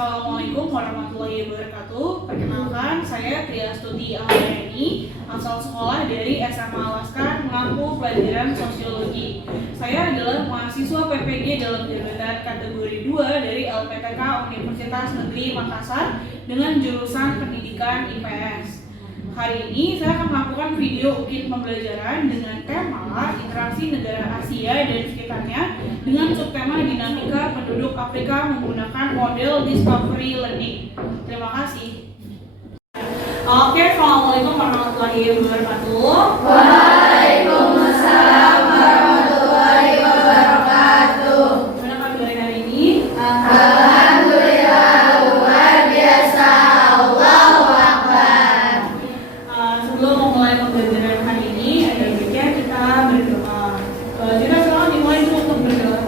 Assalamualaikum warahmatullahi wabarakatuh. Perkenalkan, saya Triastuti Ahmayani, asal sekolah dari SMA Alaska, mengaku pelajaran sosiologi. Saya adalah mahasiswa PPG dalam jabatan kategori 2 dari LPTK Universitas Negeri Makassar dengan jurusan Pendidikan IPS. Hari ini saya akan melakukan video ukit pembelajaran dengan tema interaksi negara Asia dan sekitarnya dengan subtema dinamika penduduk Afrika menggunakan model discovery learning. Terima kasih. Oke, assalamualaikum warahmatullahi wabarakatuh. Waalaikumsalam warahmatullahi wabarakatuh. Gimana kabar hari ini? Alhamdulillah luar biasa. Allahu Akbar. Sebelum memulai pembelajaran hari ini, ada baiknya kita berdoa. Kita sekarang dimulai dulu untuk berdoa.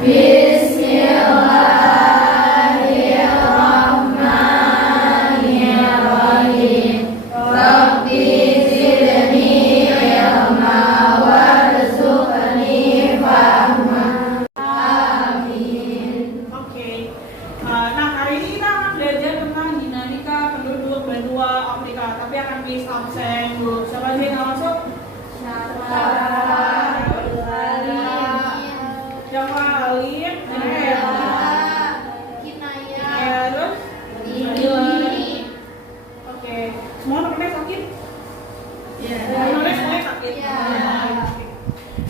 Bismillahirrahmanirrahim. Rabbi zidni ilma warzuqni fahma. Amin. Oke. Nah, hari ini kita akan belajar tentang dinamika penduduk benua Afrika, tapi akan please absen dulu. Siapa aja yang nggak masuk? Siapa Alim? Terus? Oke. Semua temennya sakit? Temennya semuanya sakit?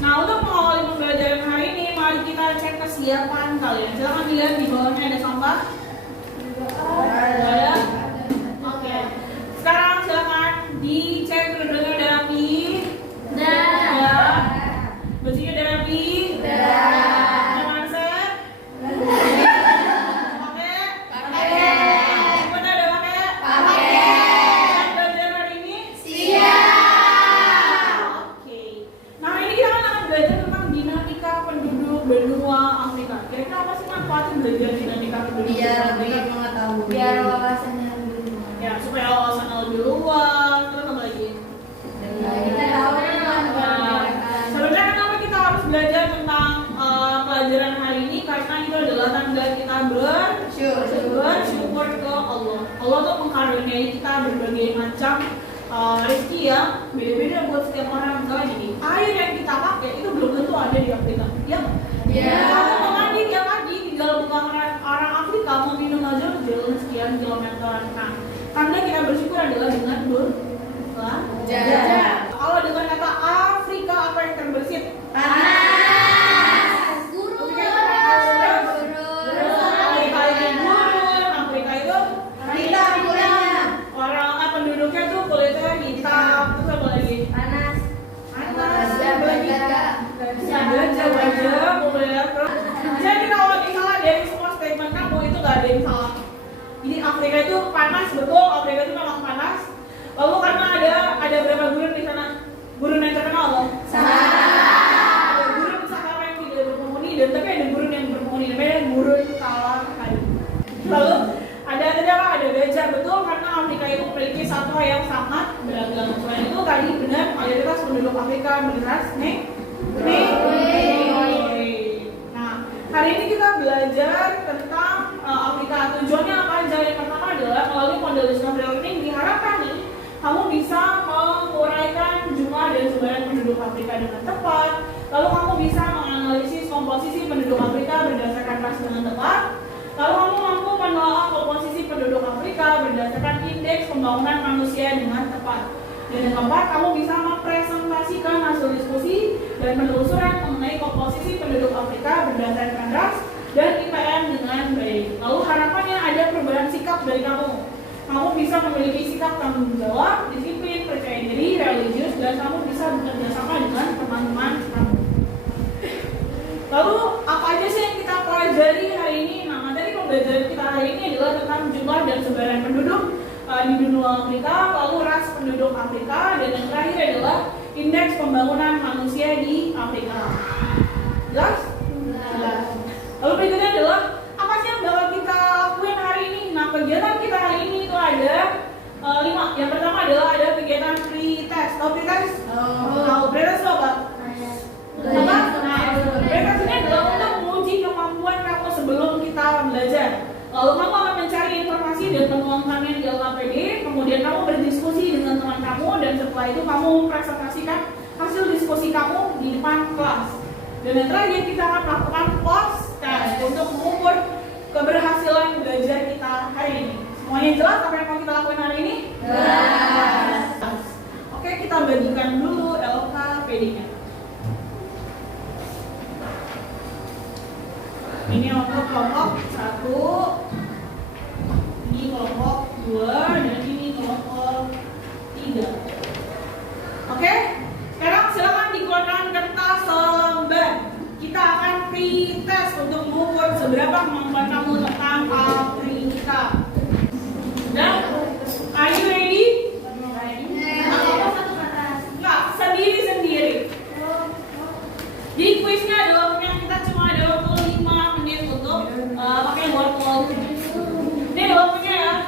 Nah, untuk mengawali pembelajaran hari ini, mari kita cek kesiapan kalian. Silakan dilihat di bawahnya ada sampah. Ada? Oke. Sekarang silakan dicek benar-benar ada rapi. Ya. Bersihnya ada rapi. Ada manset. Pakai. Gimana ada pakai? Siap belajar hari ini? Oke. Nah, ini kita akan belajar tentang dinamika penduduk benua Afrika. Kira-kira apa sih manfaatnya belajar dinamika penduduk benua Afrika? Biar wawasannya lebih luas. Ya, supaya wawasannya lebih luas. Terus apa lagi? Kita tahu Sebenarnya kenapa kita harus belajar tentang pelajaran hari ini? Karena itu adalah tanda kita bersyukur ke Allah. Allah tuh mengkaruniai kita berbagai macam rezeki yang beda-beda buat setiap orang. Misalnya gini, air yang kita pakai itu belum tentu ada di Afrika. Ya nggak? Kamu mau mandi tiap pagi tinggal buka orang Afrika mau minum aja jalan sekian kilometer. Nah, tanda kita bersyukur adalah dengan berbelanja. Kalau dengan kata Afrika apa yang terbersit? Afrika itu orang penduduknya tuh kulitnya hitam. Terus apa lagi? Panas. Wajah, populer. Jadi kalau misalnya dari semua statement kamu itu gak ada yang salah. Jadi Afrika itu panas, betul. Afrika itu memang panas. Lalu karena ada berapa gurun di sana? Gurun yang terkenal loh. Ada gurun Sahara yang tidak berpenghuni dan tapi ada gurun yang berpenghuni. Namanya gurun Kalahari. Lalu ada gajah, betul, karena Afrika itu memiliki satwa yang sangat beragam. Selain itu tadi benar mayoritas penduduk Afrika berras Nah, hari ini kita belajar tentang Afrika. Tujuannya apa aja? Yang pertama adalah melalui model discovery learning diharapkan nih kamu bisa menguraikan jumlah dan sebaran penduduk Afrika dengan tepat. Lalu kamu bisa menganalisis komposisi penduduk Afrika berdasarkan ras dengan tepat. Lalu kamu mampu menelaah komposisi penduduk Afrika berdasarkan indeks pembangunan manusia dengan tepat. Dan yang keempat, kamu bisa mempresentasikan hasil diskusi dan penelusuran mengenai komposisi penduduk Afrika berdasarkan ras dan IPM dengan baik. Lalu harapannya ada perubahan sikap dari kamu. Kamu bisa memiliki sikap tanggung jawab, disiplin, percaya diri, religius, dan kamu bisa bekerja sama dengan teman-teman kamu. Lalu apa aja sih yang kita pelajari hari ini? Nah, materi pembelajaran kita hari ini adalah tentang jumlah dan sebaran penduduk di benua Afrika, lalu ras penduduk Afrika, dan yang terakhir adalah indeks pembangunan manusia di Afrika. Jelas? Jelas. Lalu berikutnya adalah apa sih yang bakal kita lakuin hari ini? Nah, kegiatan kita hari ini itu ada 5. Yang pertama adalah ada kegiatan pre-test. Tahu pre-test? Tahu pre-test itu apa? Apa? Nah, pre-test ini adalah untuk menguji kemampuan kamu Setelah itu kamu presentasikan hasil diskusi kamu di depan kelas. Dan yang terakhir kita akan melakukan post test untuk mengukur keberhasilan belajar kita hari ini. Semuanya jelas apa yang mau kita lakukan hari ini? Jelas. Oke, kita bagikan dulu LKPD-nya. Ini untuk kelompok 1, ini kelompok 2, dan ini kelompok 3. Oke, sekarang silakan dikeluarkan kertas lembar. Kita akan pretest untuk mengukur seberapa kemampuan kamu tentang Afrika. Dan, are you ready? Enggak, sendiri-sendiri. Di kuisnya ada waktunya, kita cuma ada waktu 5 menit untuk pakai workflow. Ini ada waktunya ya.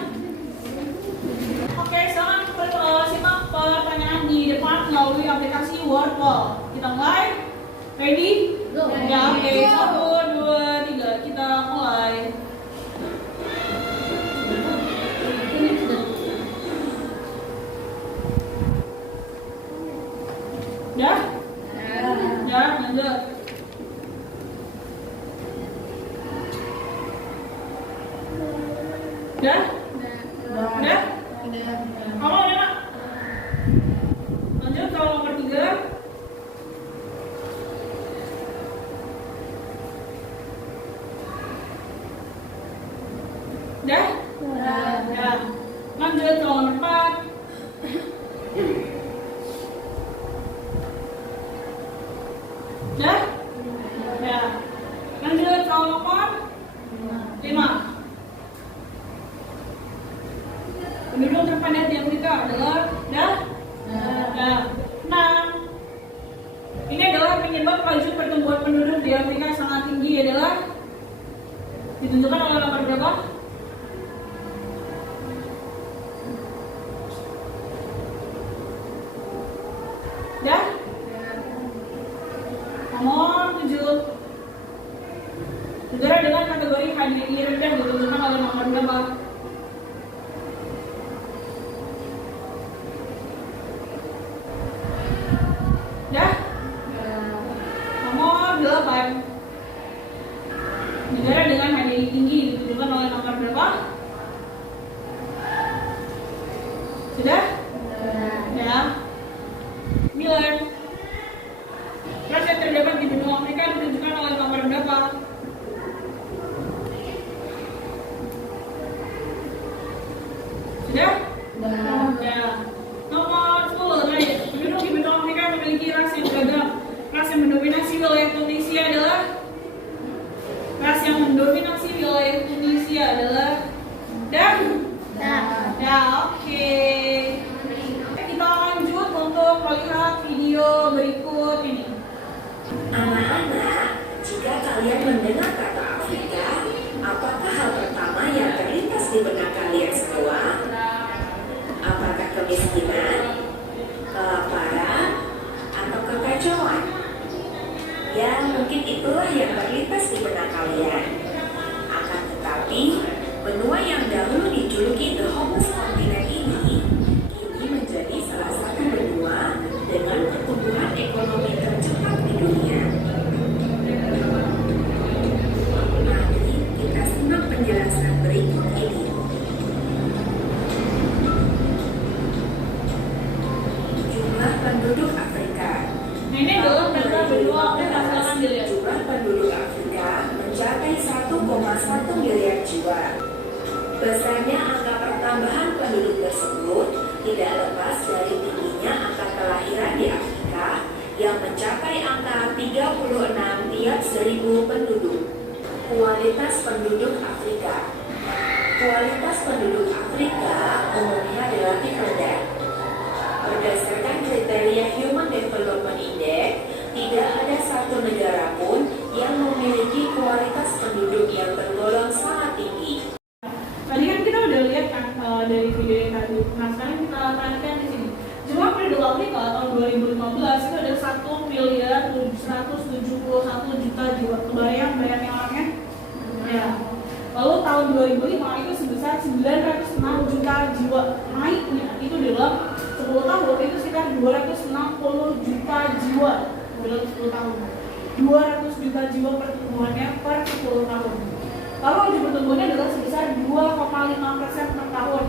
Oke, sekarang simak pertanyaan di depan melalui aplikasi workflow. Kita mulai. Ready? Ya, oke. 1, 2, 3. Kita mulai. Ya? Ya, lanjut. Ya? Ya? Kamu ada nak? Lanjut kalau nomor 3. Ya? Ya. Lanjut kalau nomor 4. Ya? Ya. Lanjut kalau nomor 5. Penduduk terpadat di Afrika adalah dah? Ya. 6. Ini adalah penyebab laju pertumbuhan penduduk di Afrika sangat tinggi adalah ditentukan oleh nomor berapa? Ya? Nomor 7. Negara dengan kategori HDI rendah ditentukan oleh nomor berapa? Ya? Nomor 8. Negara dengan HDI tinggi ditentukan oleh nomor berapa? Sudah? Ya. 9. Ras yang terdapat di benua Afrika ditentukan oleh nomor berapa? Sudah? Ya. Nomor 10 tadi. Penduduk di benua Afrika memiliki ras yang beragam. Ras yang mendominasi wilayah Tunisia adalah dan? Ya, oke. Kita lanjut untuk melihat video berikut ini. Anak-anak, jika kalian mendengar kata Afrika, apakah hal pertama yang terlintas di benak kalian semua? Apakah kemiskinan, kelaparan, atau kekacauan? Ya, mungkin itulah yang terlintas di benak kalian. Akan tetapi, benua yang dahulu dijuluki The Homeless Continent ini, kini menjadi salah satu benua dengan pertumbuhan ekonomi tercepat di dunia. Mari kita simak penjelasan berikut ini. Jumlah penduduk Afrika. Ini adalah data benua Afrika, silakan dilihat. Jumlah penduduk Afrika mencapai 1,1 miliar jiwa. Besarnya angka pertambahan penduduk tersebut tidak lepas dari tingginya angka kelahiran di Afrika yang mencapai angka 36 tiap 1000 penduduk. Kualitas penduduk Afrika. Kualitas penduduk Afrika umumnya relatif rendah. Berdasarkan kriteria Human Development Index, tidak ada satu negara pun yang memiliki kualitas penduduk yang tergolong sangat tinggi. Tadi kan kita udah lihat kan dari video yang tadi. Nah, sekarang kita perhatikan di sini. Jumlah penduduk Afrika tahun 2015 itu ada 1.771 juta jiwa. Kebayang banyaknya orangnya? Ya. Lalu tahun 2005 itu sebesar 906 juta jiwa. Naiknya itu dalam 10 tahun itu sekitar 260 juta jiwa dalam 10 tahun. 200 juta jiwa pertumbuhannya per 10 tahun. Lalu laju pertumbuhannya adalah sebesar 2,5% per tahun.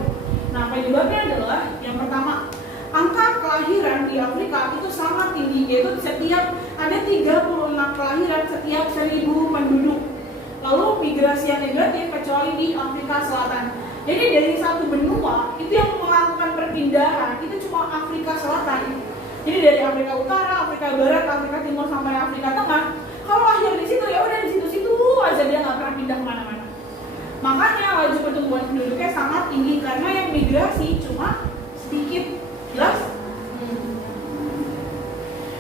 Nah, penyebabnya adalah yang pertama, angka kelahiran di Afrika itu sangat tinggi, yaitu setiap ada 36 kelahiran setiap 1000 penduduk. Lalu migrasi yang negatif kecuali di Afrika Selatan. Jadi dari satu benua itu yang melakukan perpindahan itu cuma Afrika Selatan. Jadi dari Afrika Utara, Afrika Barat, Afrika Timur sampai Afrika Tengah, kalau lahir di situ ya udah di situ-situ aja, dia nggak pernah pindah kemana-mana. Makanya laju pertumbuhan penduduknya sangat tinggi karena yang migrasi cuma sedikit. Jelas?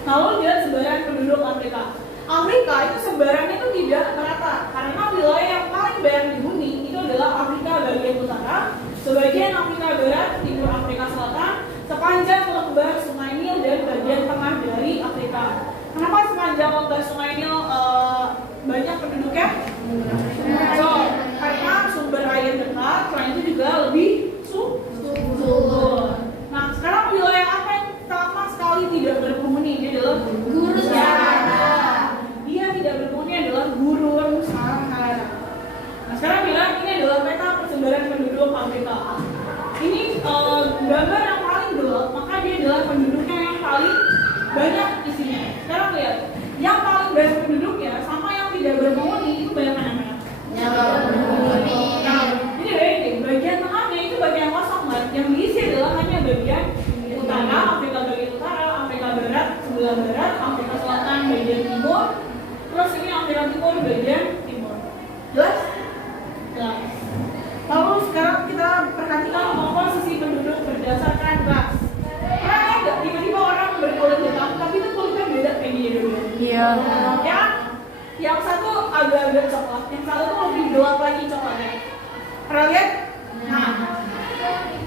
Lalu lihat sebaran penduduk Afrika. Afrika itu sebarannya itu tidak merata karena wilayah yang paling banyak dihuni itu adalah Afrika bagian utara, sebagian Afrika Barat, timur Afrika Selatan, sepanjang lembah Sungai Nil dan bagian tengah dari Afrika. Kenapa sepanjang lembah Sungai Nil banyak penduduknya? Karena sumber air dekat, selain itu juga lebih subur. Nah, sekarang wilayah apa yang sama sekali tidak berpenghuni? Ini adalah gurun Sahara. Dia tidak berpenghuni adalah gurun Sahara. Nah, sekarang bilang ini adalah peta persebaran penduduk Afrika. Ini gambar yang paling gelap, maka dia adalah penduduknya yang paling banyak isinya. Sekarang lihat, yang paling banyak penduduknya sama yang tidak berpenghuni itu banyak mana? Yang berpenghuni. Nah, ini bagian tengahnya itu bagian kosong, yang diisi adalah hanya bagian utara, Afrika bagian utara, Afrika Barat, sebelah barat, Afrika Selatan bagian timur, terus ini Afrika Timur bagian timur. Jelas? Jelas. Lalu sekarang kita perhatikan komposisi penduduk berdasarkan ras. Pernah nggak tiba-tiba orang berkulit hitam, tapi itu kulitnya beda kayak gini dulu? Iya. Ya, yang satu agak-agak coklat, yang satu tuh lebih gelap lagi coklatnya. Pernah lihat? Nah,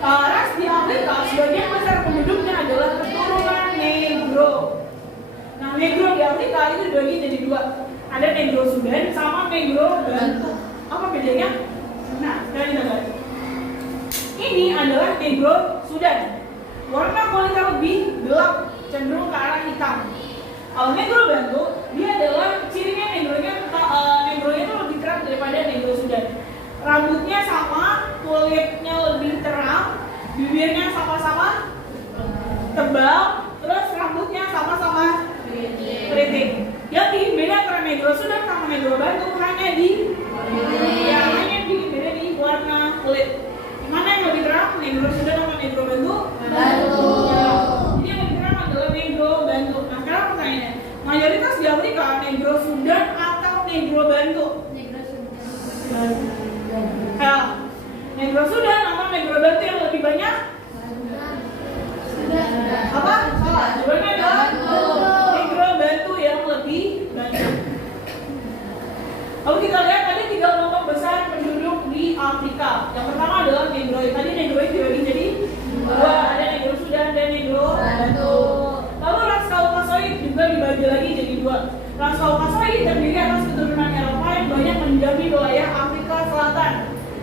ras di Afrika sebagian besar penduduknya adalah keturunan Negro. Nah, Negro di Afrika itu dibagi jadi dua. Ada Negro Sudan sama Negro Bantu. Apa bedanya? Nah, sekarang kita lihat. Ini adalah Negro Sudan. Warna kulitnya lebih gelap, cenderung ke arah hitam. Kalau Negro Bantu, dia adalah cirinya Negronya itu lebih terang daripada Negro Sudan. Rambutnya sama, kulitnya lebih terang, bibirnya sama-sama tebal, terus rambutnya sama-sama keriting. Jadi beda antara Negro Sudan sama Negro Bantu hanya di beda di warna kulit. Mana yang lebih terang, Negro Sudan atau Negro Bantu? Bantu. Jadi yang lebih terang adalah Negro Bantu. Nah, sekarang pertanyaannya, mayoritas di Afrika Negro Sudan atau Negro Bantu? Negro Sudan atau Negro Bantu yang lebih banyak? Apa? Salah. Jawabannya adalah Negro Bantu yang lebih banyak. Lalu kita lihat ada 3 kelompok besar penduduk di Afrika. Yang pertama adalah Negroid. Tadi Negroid dibagi jadi 2, ada Negro Sudan dan Negro Bantu. Lalu ras Kaukasoid juga dibagi lagi jadi 2. Ras Kaukasoid terdiri atas keturunan Eropa yang banyak mendiami wilayah Afrika Selatan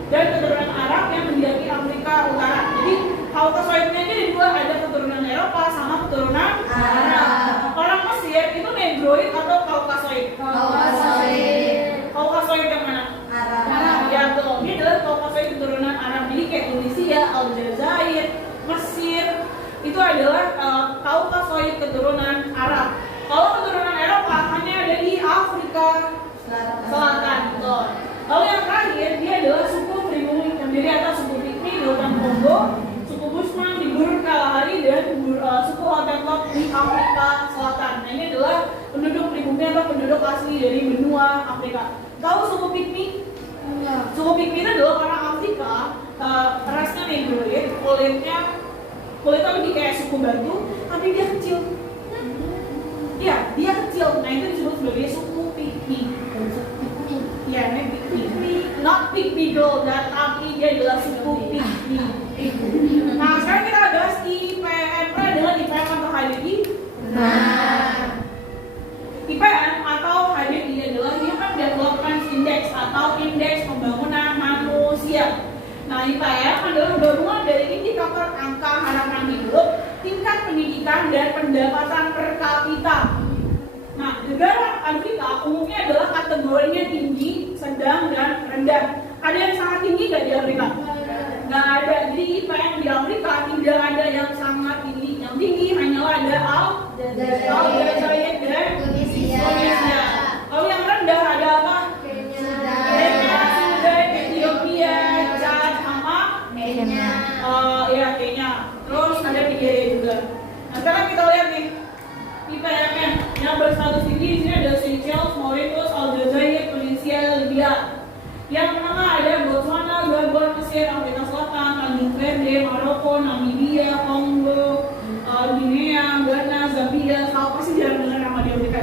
dan keturunan Arab yang mendiami Afrika Utara. Jadi Kaukasoidnya ini ada 2, ada keturunan Eropa sama keturunan Arab. Orang Mesir itu Negroid atau Kaukasoid? Kaukasoid yang mana? Arab. Ya tuh, ini adalah Kaukasoid keturunan Arab. Jadi kayak Tunisia, Aljazair, Mesir itu adalah Kaukasoid keturunan Arab. Kalau keturunan Eropa hanya ada di Afrika Selatan. Tuh. Lalu yang terakhir dia adalah suku pribumi yang terdiri atas suku Pygmy di hutan Kongo, suku Bushman di Gurun Kalahari dan suku Hottentot di Afrika Selatan. Nah, ini adalah penduduk pribumi atau penduduk asli dari benua Afrika. Tahu suku Pygmy? Suku Pygmy itu adalah orang Afrika, rasnya Negroid, kulitnya lebih kayak suku Bantu, tapi dia kecil. Iya, dia kecil. Nah, itu disebut sebagai suku Pygmy. Ya, Pygmy, not Pygmy girl, tapi dia adalah suku Pygmy. Nah, sekarang kita bahas IPM. Adalah IPM atau HDI? IPM atau HDI adalah Human Development Index atau Indeks Pembangunan Manusia. Nah, IPM adalah gabungan dari indikator angka harapan hidup, tingkat pendidikan dan pendapatan per kapita. Nah, negara Afrika umumnya adalah kategorinya tinggi, sedang, dan rendah. Ada yang sangat tinggi nggak di Afrika? Nggak ada. Jadi IPM di Afrika tidak ada yang sangat tinggi. Yang tinggi hanyalah ada Aljazair dan Tunisia. Lalu yang rendah ada apa? Kenya, Sudan, Ethiopia, Chad, sama Kenya. Terus ada Nigeria juga. Nah, sekarang kita lihat nih IPM-nya. Yang berstatus tinggi di sini ada Seychelles, Mauritius, Aljazair, Tunisia, Libya. Yang menengah ada Botswana, Gabon, Mesir, Afrika Selatan, Tanjung Verde, Maroko, Namibia, Kongo, Guinea, Ghana, Zambia. Kalau pasti jarang dengar nama di Afrika.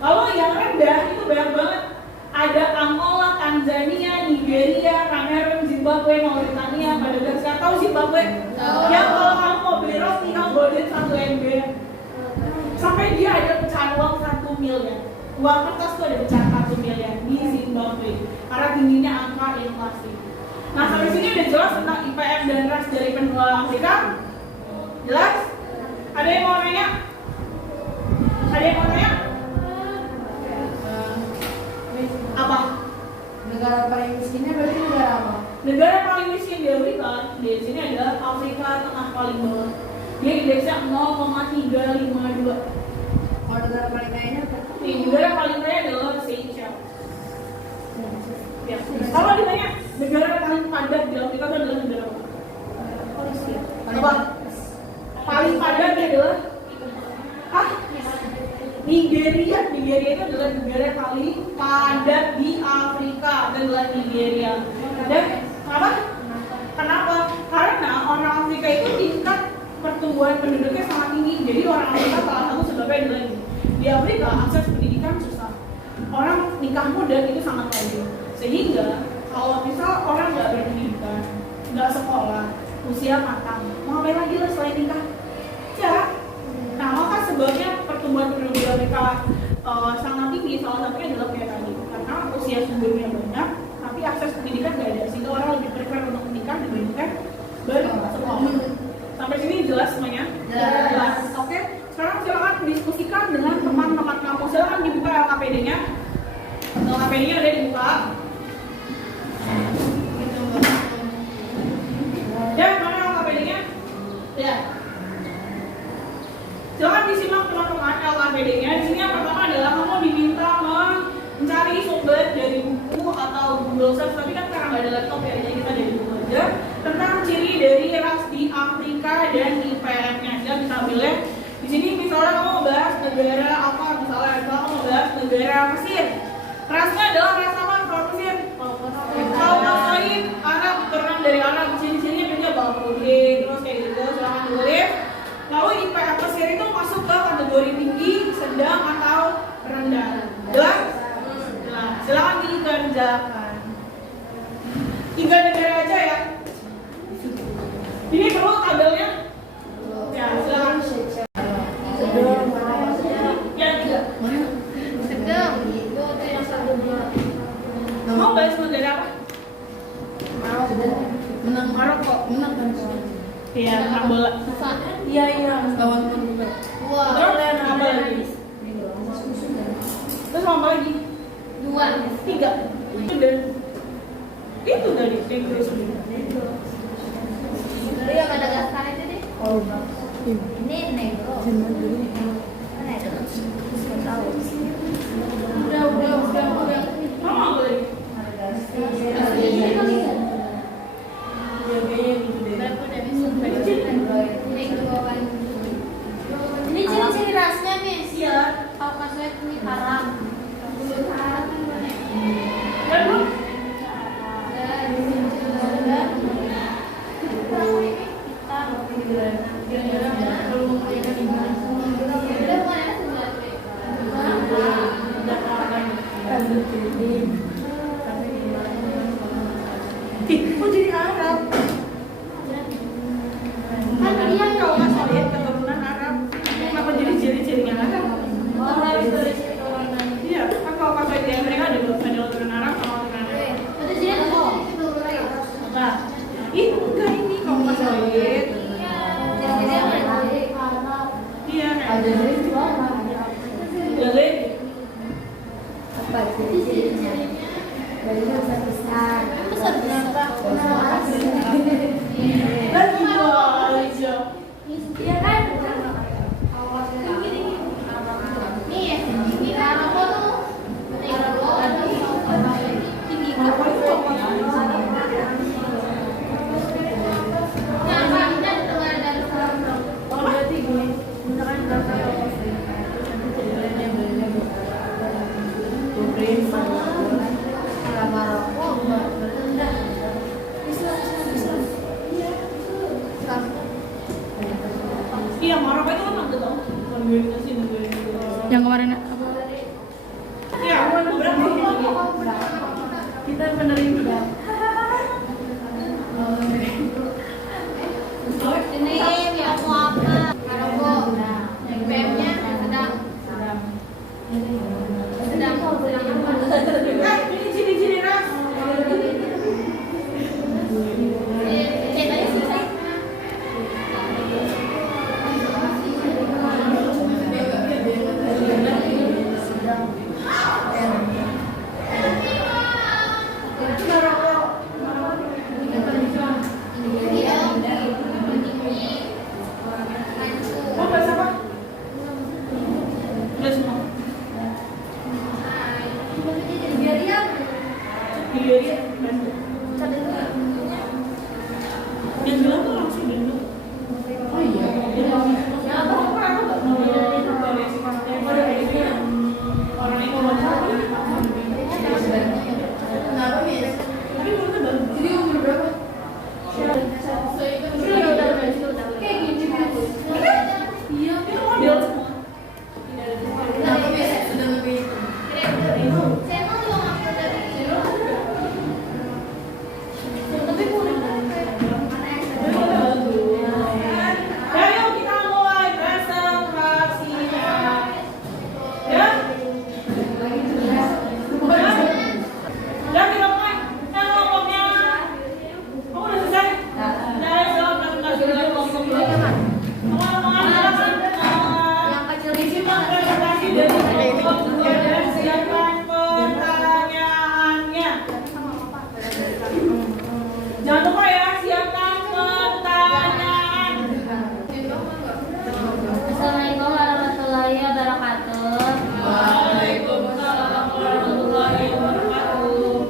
Lalu yang rendah itu banyak banget. Ada Angola, Tanzania, Nigeria, Kamerun, Zimbabwe, Mauritania, Madagaskar. Tahu Zimbabwe? Yang kalau kamu mau beli roti, kamu bawain 1 MB. Sampai dia ada pecahan uang 1 miliar. Uang kertas tuh ada pecahan 1 miliar di Zimbabwe. Karena tingginya angka inflasi. Nah, sampai sini udah jelas tentang IPM dan ras dari penduduk Afrika. Jelas? Ada yang mau nanya? Apa? Negara paling miskinnya berarti negara apa? Negara paling miskin di Afrika di sini adalah Afrika Tengah paling bawah. Dia indeksnya 0,352. Kalau negara paling kayanya apa? Nih, negara paling kaya adalah Seychelles. Ya. Kalau ditanya negara paling padat di Afrika itu adalah negara apa? Apa? Paling padat adalah Nigeria. Nigeria itu adalah negara paling padat di Afrika, adalah Nigeria. Dan kenapa? Karena orang Afrika itu tingkat pertumbuhan penduduknya sangat tinggi. Jadi orang Afrika salah satu sebabnya adalah ini. Di Afrika akses pendidikan susah. Orang nikah muda itu sangat lazim. Sehingga kalau misal orang nggak berpendidikan, nggak sekolah, usia matang, mau ngapain lagi lah selain nikah? Ya. Nah, maka sebabnya pertumbuhan penduduk di Afrika sangat tinggi, salah satunya adalah kayak tadi, karena usia sumbernya banyak, tapi akses pendidikan nggak ada, sehingga orang lebih prefer untuk menikah dibandingkan bersekolah. Sampai sini jelas semuanya? Jelas. Oke, sekarang silakan diskusikan dengan teman-teman kamu. Silakan dibuka LKPD-nya. LKPD-nya udah dibuka. Ya, mana LKPD-nya? Ya. Silakan disimak teman-teman LKPD-nya. Di sini yang pertama adalah kamu diminta mencari sumber dari buku atau Google Search, tapi kan karena nggak ada laptop ya, jadi kita dari buku aja tentang ciri dari ras di Afrika dan IPM-nya. Kita bisa pilih. Di sini misalnya kamu mau bahas negara apa, misalnya kamu mau bahas negara Mesir. Rasnya adalah ras apa kalau Mesir? Kaukasaid, Arab, turunan dari Arab. Ciri-cirinya biasanya bawang putih, terus kayak gitu. Silakan tulis. Lalu IPM Mesir itu masuk ke kategori tinggi, sedang atau rendah. Jelas? Nah, silakan dikerjakan. 3 negara aja ya. Ini perlu tabelnya? Ya, silakan. Yang 3. Mau bahas negara apa? Menang Maroko. menang kan? Iya, menang bola. Iya. Lawan Portugal. Terus apa lagi? Terus apa lagi? 3. Itu dari Inggris. Dari yang Madagaskar itu deh. Oh, Ini negro. Mana itu? Tahu. Udah. kamu apa lagi? Ini ciri-ciri rasnya nih. Iya. Kaukasaid ini Arab. Arab kan banyak. Dan lu? Kok jadi Arab? Kan dia kalau nggak salah keturunan Arab. Kenapa jadi ciri-cirinya Arab? Iya, Apa ciri-cirinya? Bayinya besar. Lagi dua aja. Iya kan? Nih, ini apa tuh? Tinggi banget. Iya, marah itu kan tante tau. Nungguin ke sini, nungguin ke sini. Yang kemarin apa? Iya, berapa? Kita menerima. Ini yang mau apa? Maroko. PM-nya sedang. Ini ciri-ciri ras. Oh, bahasa apa? Bahasa apa? Nigeria, Bandung. Yang bilang tuh langsung Bandung. Oh iya. Ya, aku pernah nggak orang itu Kenapa nih? tapi menurutnya bagus. Jadi umur berapa? Kayak gini bagus. Iya. Itu model semua. Kenapa biasa sudah lebih? Saya mau juga ngambil dari tapi kurang. Ya, yuk kita mulai presentasinya. Ya. Ya, kita mulai. Ngomongnya. Kamu udah selesai? Udah, jawab presentasi dulu. Teman-teman, silakan. Yang kecil di sini. Presentasi dari dan siapkan pertanyaannya. Jangan lupa ya, siapkan pertanyaan. Assalamualaikum warahmatullahi wabarakatuh. Waalaikumsalam warahmatullahi wabarakatuh.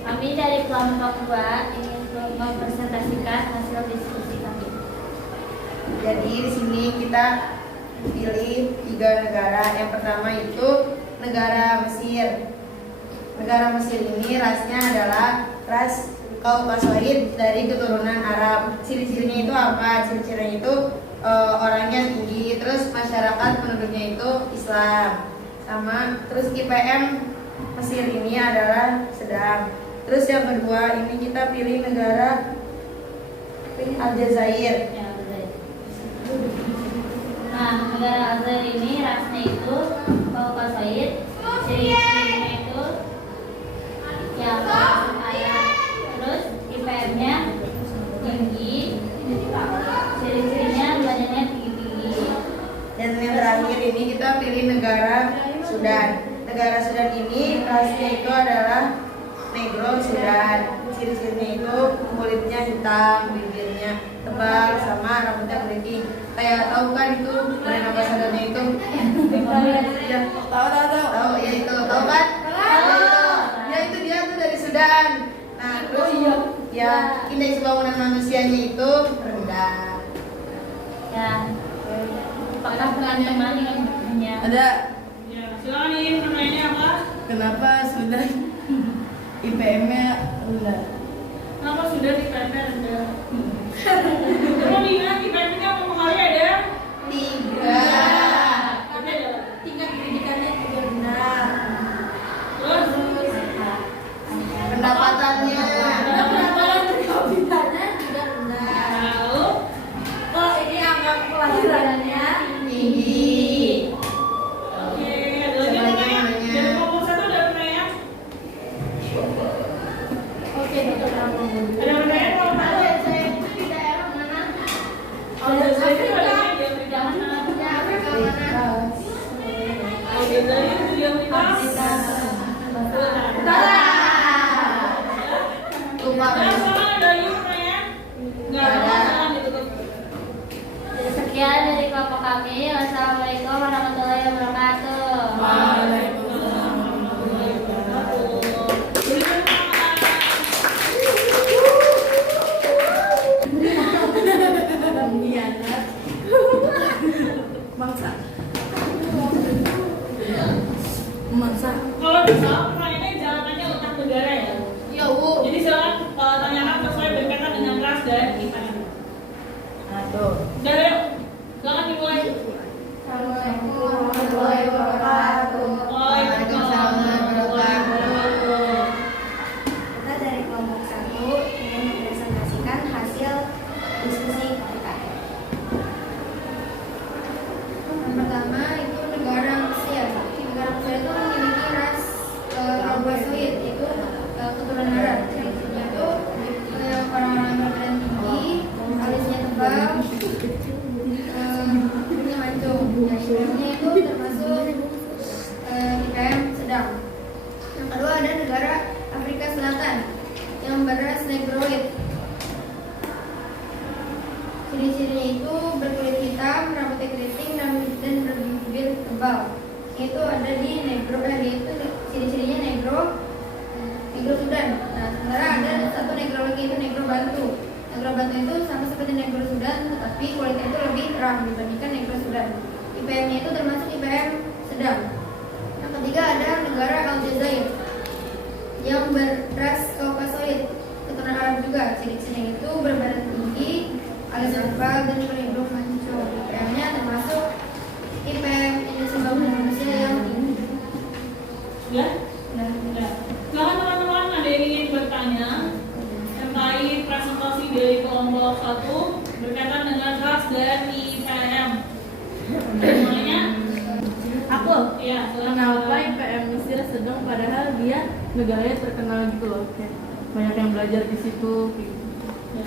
Kami dari kelompok 2 ingin mempresentasikan hasil diskusi kami. Jadi di sini kita pilih 3 negara. Yang pertama itu negara Mesir. Negara Mesir ini rasnya adalah ras Kaukasoid dari keturunan Arab. Ciri-cirinya itu apa? Ciri-cirinya itu orangnya tinggi, terus masyarakat penduduknya itu Islam. Sama terus IPM Mesir ini adalah sedang. Terus yang kedua ini kita pilih negara Aljazair. Ya, betul. Nah, negara Aljazair ini rasnya itu Kaukasoid. Ciri-cirinya itu ya Arab. Terus IPM-nya tinggi. Ciri-cirinya badannya tinggi-tinggi. Dan yang terakhir ini kita pilih negara Sudan. Negara Sudan ini rasnya itu adalah Negro Sudan. Ciri-cirinya itu kulitnya hitam, bibirnya tebal, sama rambutnya keriting. Kayak tahu kan itu brand ambasadornya itu? Ya, tahu ya itu, tahu kan? Ya itu dia tuh dari Sudan. Nah, terus ya indeks pembangunan manusianya itu rendah. Ya. Apakah teman-teman ingin bertanya? Ada Ya, silakan nih, namanya apa? kenapa sudah IPM-nya rendah? Kenapa sudah di PMP rendah? Kamu ingat di PMP-nya mempengaruhi ada? 3. Ada ya? Tingkat pendidikannya juga rendah. Terus? Pendapatannya Lalu? Kalau ini angka kelahirannya tinggi. Oke, ada lagi yang bertanya? Dari kelompok 1 ada pertanyaan? Oke, dokter. Ada pertanyaan kelompok 1? Di daerah mana? Aljazair itu adanya di Afrika mana? Afrika mana? Aljazair itu di Afrika? Utara. Lupa. Nah, sekarang ada lagi pertanyaan? Nggak ada, silakan ditutup. Sekian dari kelompok kami. Wassalamualaikum warahmatullahi wabarakatuh. Waalaikumsalam warahmatullahi wabarakatuh. Bangsa. Bangsa. Kalau bisa, pertanyaannya jangan tanya letak negara ya. Ya, Bu. Jadi silakan tanyakan sesuai berkaitan dengan ras dan IPM. Aduh. Udah yuk, silakan dimulai. Assalamualaikum warahmatullahi wabarakatuh. Waalaikumsalam warahmatullahi wabarakatuh. Kita dari kelompok 1 ingin mempresentasikan hasil diskusi kita. Yang pertama itu negara Mesir. Negara Mesir itu memiliki ras Al-Basoid, yaitu keturunan Arab. Ciri-cirinya itu orang-orang berbadan tinggi, alisnya tebal, kulitnya mancung. IPM-nya itu termasuk IPM sedang. Yang kedua ada negara Afrika Selatan yang beras negroid. Ciri-cirinya itu berkulit hitam, rambutnya keriting, dan berbibir tebal. Itu ada di negro, yaitu ciri-cirinya negro Sudan. Nah, sementara ada satu negro lagi, itu negro Bantu. Negro Bantu itu sama seperti negro Sudan, tetapi kulitnya itu lebih terang dibandingkan negro Sudan. IPM-nya itu termasuk IPM sedang. Yang ketiga ada negara Aljazair yang beras Kaukasoid, keturunan Arab juga. Ciri-cirinya itu berbadan tinggi, alis tebal, dan berhidung mancung. IPM-nya termasuk IPM Indonesia yang tinggi. Ya? Nah, Ya. Silakan teman-teman, ada yang ingin bertanya terkait presentasi dari kelompok 1 berkaitan dengan ras dan IPM. Semuanya? Aku. Iya, silakan. Kenapa IPM Mesir sedang padahal dia negaranya terkenal gitu loh. Kayak banyak yang belajar di situ. Gitu. Ya.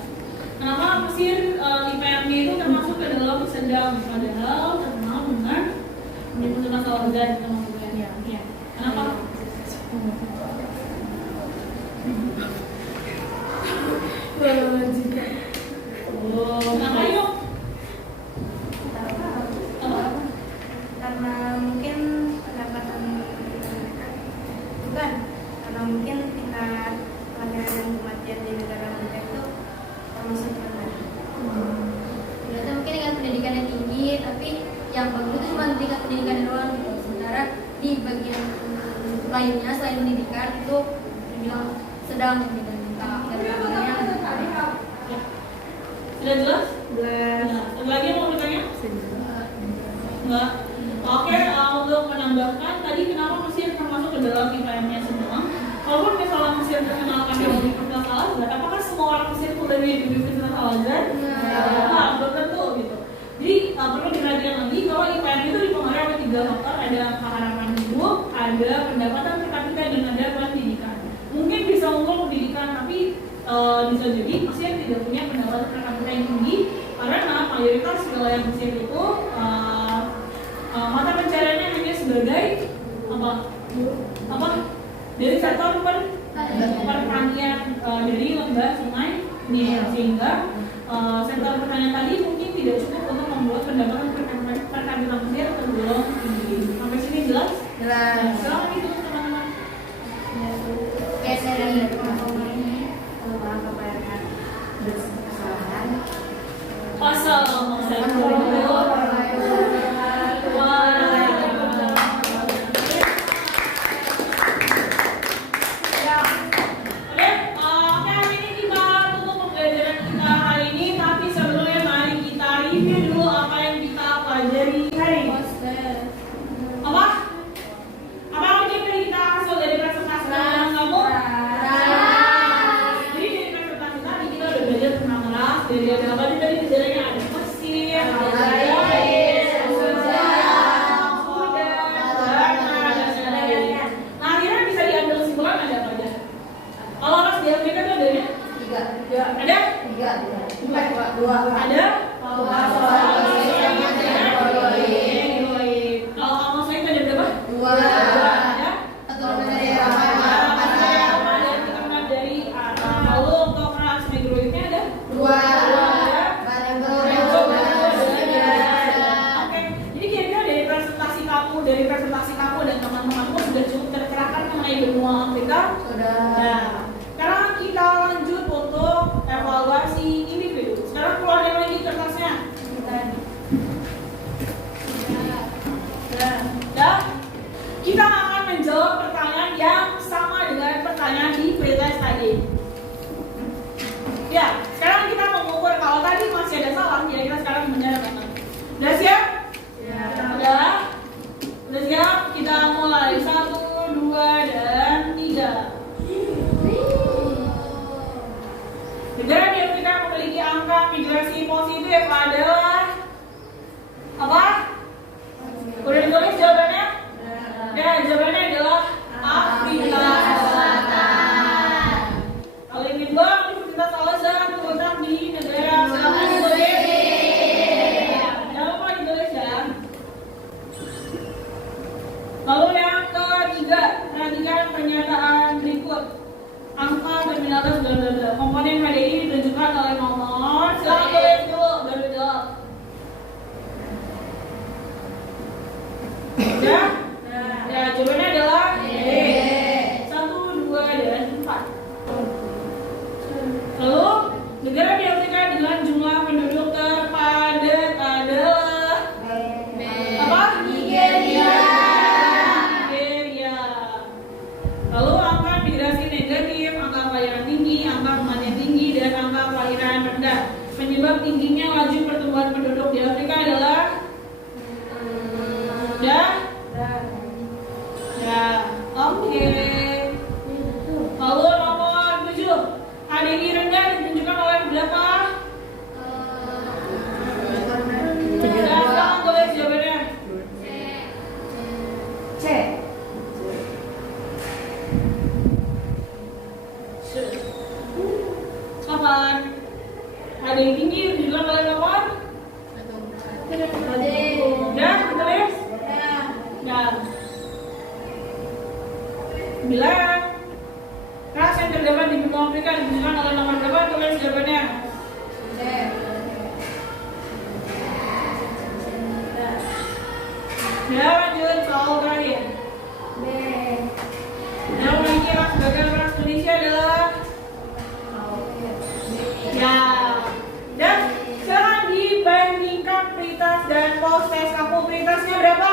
Kenapa Mesir IPM-nya itu termasuk ke dalam sedang padahal terkenal dengan Universitas Al-Azhar teman-teman. Ya. Kenapa? Kenapa yuk? karena mungkin pendapatan bukan karena mungkin tingkat kelahiran dan kematian di negara mereka itu termasuk rendah. Ternyata mungkin dengan pendidikan yang tinggi, tapi yang bagus itu cuma tingkat pendidikan doang gitu. Sementara di bagian lainnya selain pendidikan itu dibilang sedang gitu. Sudah jelas? Jelas. Ada lagi yang mau bertanya? Enggak. Oke, untuk menambahkan tadi kenapa Mesir termasuk ke dalam IPM-nya semua? Walaupun misalnya Mesir terkenal karena Universitas Al-Azhar, apakah semua orang Mesir kuliah di Universitas Al-Azhar? Nah, belum tentu gitu. Jadi perlu diperhatikan lagi kalau IPM itu dipengaruhi oleh 3 faktor, ada keharapan hidup, ada pendapatan per kapita, dan ada pendidikan. Mungkin bisa unggul pendidikan, tapi bisa jadi Mesir tidak punya pendapatan per kapita yang tinggi karena mayoritas wilayah Mesir itu mata pencariannya hanya sebagai apa dari sektor pertanian dari lembah sungai ini, sehingga sektor pertanian tadi mungkin tidak cukup untuk membuat pendapatan per kapita Mesir tergolong tinggi. Sampai sini jelas? Jelas. Silakan itu teman-teman. Ya, dari kelompok ini maaf apabila berkesalahan. Wassalamualaikum Keturunan dari Arab. konsentrasi kamu dan teman-temanmu sudah cukup tercerahkan mengenai benua Afrika? Sudah. Nah, sekarang kita lanjut untuk evaluasi individu. Sekarang keluarin lagi kertasnya. Dan kita akan menjawab pertanyaan yang sama dengan pertanyaan di pretest tadi. Ya, sekarang kita mengukur kalau tadi masih ada salah, kira-kira sekarang benar atau enggak? Udah siap? Ya. Udah siap? Kita mulai 1, 2, dan 3. Negara di Afrika memiliki angka migrasi positif adalah apa? Udah ditulis jawabannya? Ya, jawabannya adalah Afrika Selatan. Kalau ingin buang Universitas Al-Azhar terletak di negara selatan positif. Jangan lupa ditulis ya. Lalu yang ketiga, perhatikan pernyataan berikut. Angka terminalis bla bla bla. Komponen HDI ditunjukkan oleh nomor. Silakan tulis dulu baru jawab. Ya? Ya, jawabannya adalah D. 1, 2, dan 4. Lalu, negara di Afrika dengan jumlah penduduk terpadat adalah apa? Nigeria. Lalu angka migrasi negatif, angka kelahiran tinggi, angka kematian tinggi, dan angka kelahiran rendah. Penyebab tingginya laju pertumbuhan penduduk di Afrika adalah oke. Lalu nomor 7, HDI rendah ditunjukkan oleh berapa? Sekarang tulis jawabannya. C. Kapan? HDI tinggi ditunjukkan oleh nomor? Udah, tulis? Ya. 9. Ras yang terdapat di benua Afrika ditunjukkan oleh nomor berapa? Tulis jawabannya. Ya, lanjut soal terakhir. Yang memiliki ras sebagai ras Indonesia adalah ya. Dan sekarang dibandingkan pritas dan postes, kamu pritasnya berapa?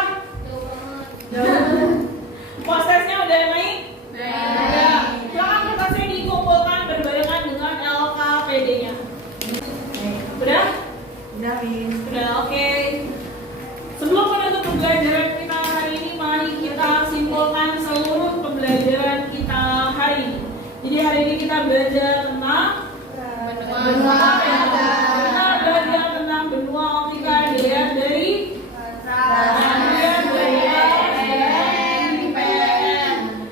Posesnya udah naik? Ya. Silakan kertasnya dikumpulkan berbarengan dengan LKPD-nya. Udah? Udah, Miss. Udah, oke. Sebelum menutup pembelajaran kita hari ini, mari kita simpulkan seluruh pembelajaran kita hari ini. Jadi hari ini kita belajar tentang benua Afrika. Kita belajar tentang benua Afrika dilihat dari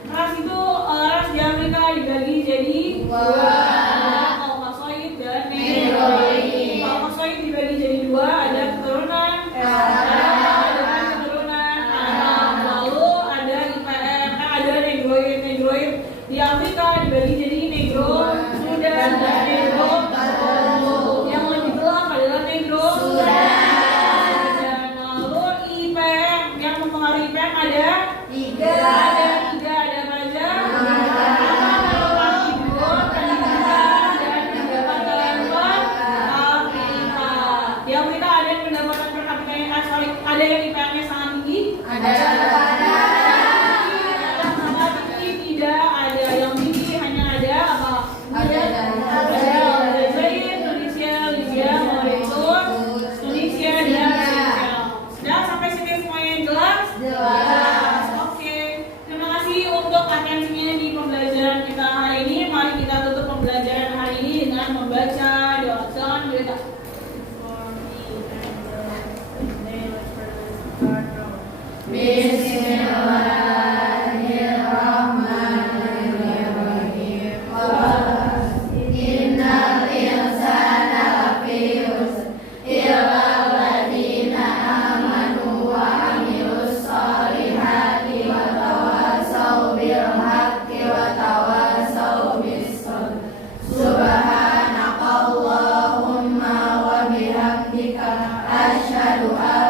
ras itu ras di Afrika dibagi jadi dua, Kaukasoid dan Negroid. Kaukasoid dibagi jadi dua, ada keturunan dengan keturunan Arab, lalu ada IPM, ada Negroid. Di Afrika dibagi jadi Negro Sudan dan Negro Congo. Yang lebih gelap adalah Negro Sudan. Lalu IPM, yang mempengaruhi IPM ada tiga, ada raja, dan pendapatan luar Afrika. Di Afrika ada yang pendapatan per kapitanya ada yang IPM-nya sangat tinggi, Ada. yang sangat tinggi tidak ada, yang tinggi hanya ada apa? Ada. Aljazair, Tunisia, Libya, Mauritius, Tunisia dan Senegal. Sudah sampai sini semuanya jelas? Jelas. Oke. Terima kasih untuk atensinya di pembelajaran kita hari ini. Mari kita tutup pembelajaran hari ini dengan membaca doa. Silakan berita. Subhanakallahumma wa bihamdika asyhadu an